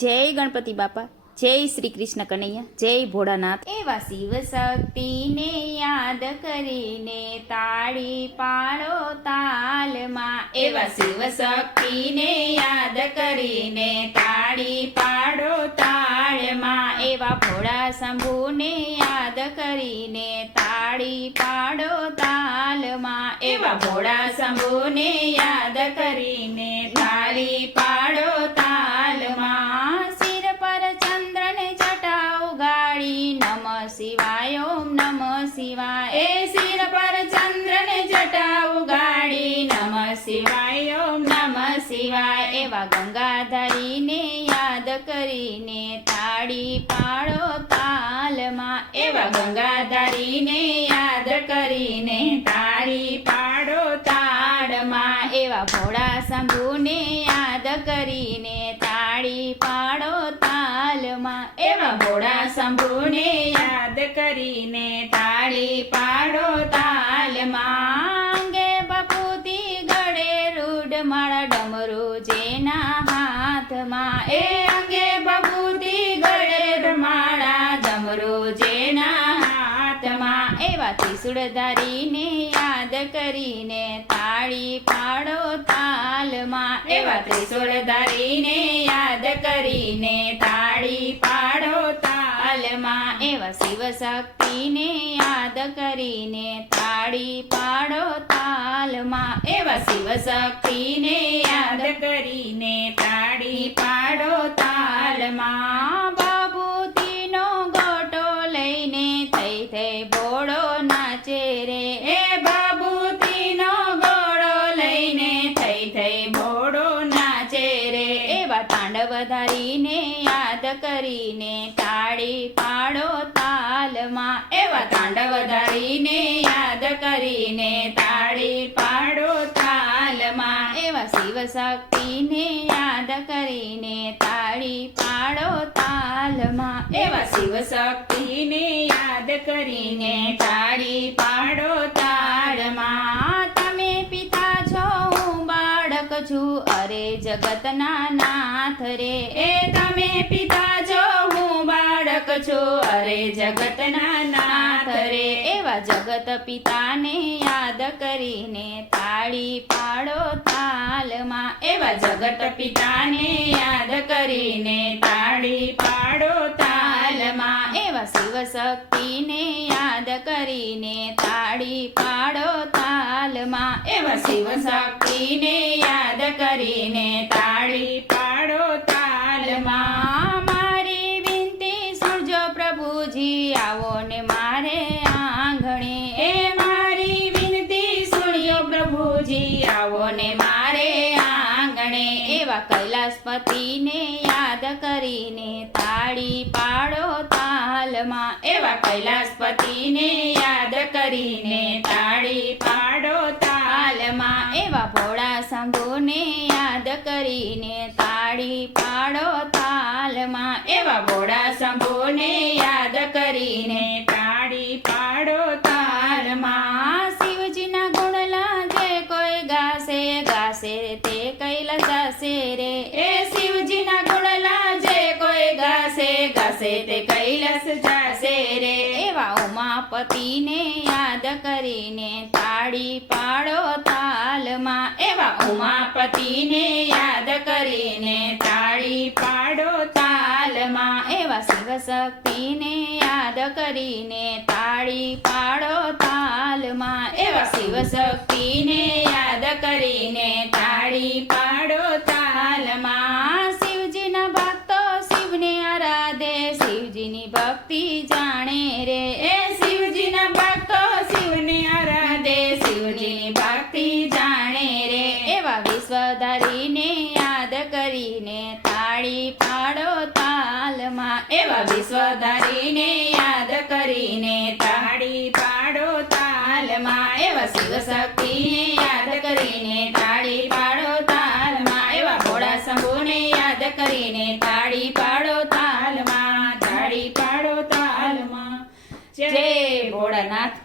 જય ગણપતિ બાપા, જય શ્રી કૃષ્ણ કનૈયા, જય ભોળાનાથ। એવા શિવ શક્તિને યાદ કરીને તાળી પાડો તાલમાં। એવા શિવ શક્તિને યાદ કરીને તાળી પાડો તાળમાં। એવા ભોળા શંભુને યાદ કરીને તાળી પાડો તાલમાં। એવા ભોળા શંભુને યાદ કરીને તાળી પાડો તાલમાં। શિર પર ચંદ્રને જટા ઉગાડી નમઃ શિવાય ઓમ નમઃ શિવાય। એ શિર પર ચંદ્રને જટા ઉગાડી નમઃ શિવાય ઓમ નમઃ શિવાય। એવા ગંગાધરીને યાદ કરીને તાળી પાડો તાલમાં। એવા ગંગાધરીને યાદ કરીને તાળી પાડો તાળમાં। એવા ભોળા શંભુને યાદ કરીને તાળી પાડો તાલમાં। એવા ભોળા શંભુને યાદ કરીને તાળી પાડો તાલમાં। અંગે બપુતી ગળે રૂડ માળા ડમરું જેના હાથમાં। એ અંગે બપુતી ગળે માળા ડમરું જેના હાથમાં। એવા ત્રિશૂળધારીને યાદ કરીને તાળી પાડો તાલમાં। એવા ત્રિશૂળધારીને યાદ કરીને તાળી પાડો તાલમાં। એવા શિવ શક્તિને યાદ કરીને તાળી પાડો તાલમાં। એવા શિવ શક્તિને યાદ કરીને તાળી પાડો તાલમાં। બાબુતીનો ગોટો લઈને થઈ થઈ ભોળો નાચે રે। એ બાબુતીનો ગોળો લઈને થઈ થઈ ભોળો નાચે રે। એવા તાંડવધારીને યાદ કરીને તાળી પાડો તાલમાં। એવા તાંડવધારીને યાદ કરીને તાળી પાડો તાલમાં। એવા શિવ શક્તિને યાદ કરીને તાળી પાડો તાલમાં। એવા શિવ શક્તિને યાદ કરીને તાળી પાડો તાળમાં। તમે પિતા છો હું બાળક છું અરે જગતના નાથ રે। એ તમે પિતા છો હું બાળક છું અરે જગતના નાથ રે। એવા જગત પિતાને યાદ કરીને તાળી પાડો તાલમાં। એવા જગત પિતાને યાદ કરીને તાળી પાડો તાલમાં। એવા શિવ શક્તિને યાદ કરીને તાળી પાડો તાલમાં। એવા શિવ શક્તિને યાદ કરીને તાળી પાડો તાલમાં। મારી વિનંતી સુણજો પ્રભુજી આવો ને મારે આંગણે। એ મારી વિનંતી સુણજો પ્રભુજી આવો ને મારે આંગણે। એવા કૈલાસપતિને યાદ કરીને તાળી પાડો તાલમાં। એવા કૈલાસપતિને યાદ કરીને તાળી પાડો તાલમાં। એવા ભોળા શંભુને યાદ કરીને તાળી પાડો તાલમાં। એવા ભોળા શંભુને યાદ કરીને તાળી પાડો તાલમાં। શિવજીના ગુણલા જે કોઈ ગાશે ગાશે તે કૈલાસ જાશે રે। એ શિવજીના ગુણલા જે કોઈ ગાશે ગાશે તે કૈલાસ જાશે રે। એવા ઉમાપતિને યાદ કરીને તાળી પાડો તાલમાં। એવા ઉમાપતિને યાદ કરીને તાળી પાડો તાલમાં। એવા શિવ શક્તિને યાદ કરીને તાળી પાડો તાલમાં। એવા શિવ શક્તિને યાદ કરીને તાળી પાડો તાલમાં। શિવજીના ભક્તો શિવને આરાધે શિવજીની ભક્તિ જાણે રે। એ શિવજીના ભક્તો શિવને આરાધે શિવજીની ભક્તિ જાણે રે। એવા વિશ્વધારીને યાદ કરીને તાળી પાડો તાલમાં। એવા વિશ્વધારીને યાદ કરીને તાળી પાડો તાલમાં। એવા શિવ શક્તિને યાદ કરીને તાળી પાડો તાલમાં। એવા ભોળા શંભુને યાદ કરીને તાળી પાડો તાલમાં। તાળી પાડો તાલમાં। જય ભોળાનાથ।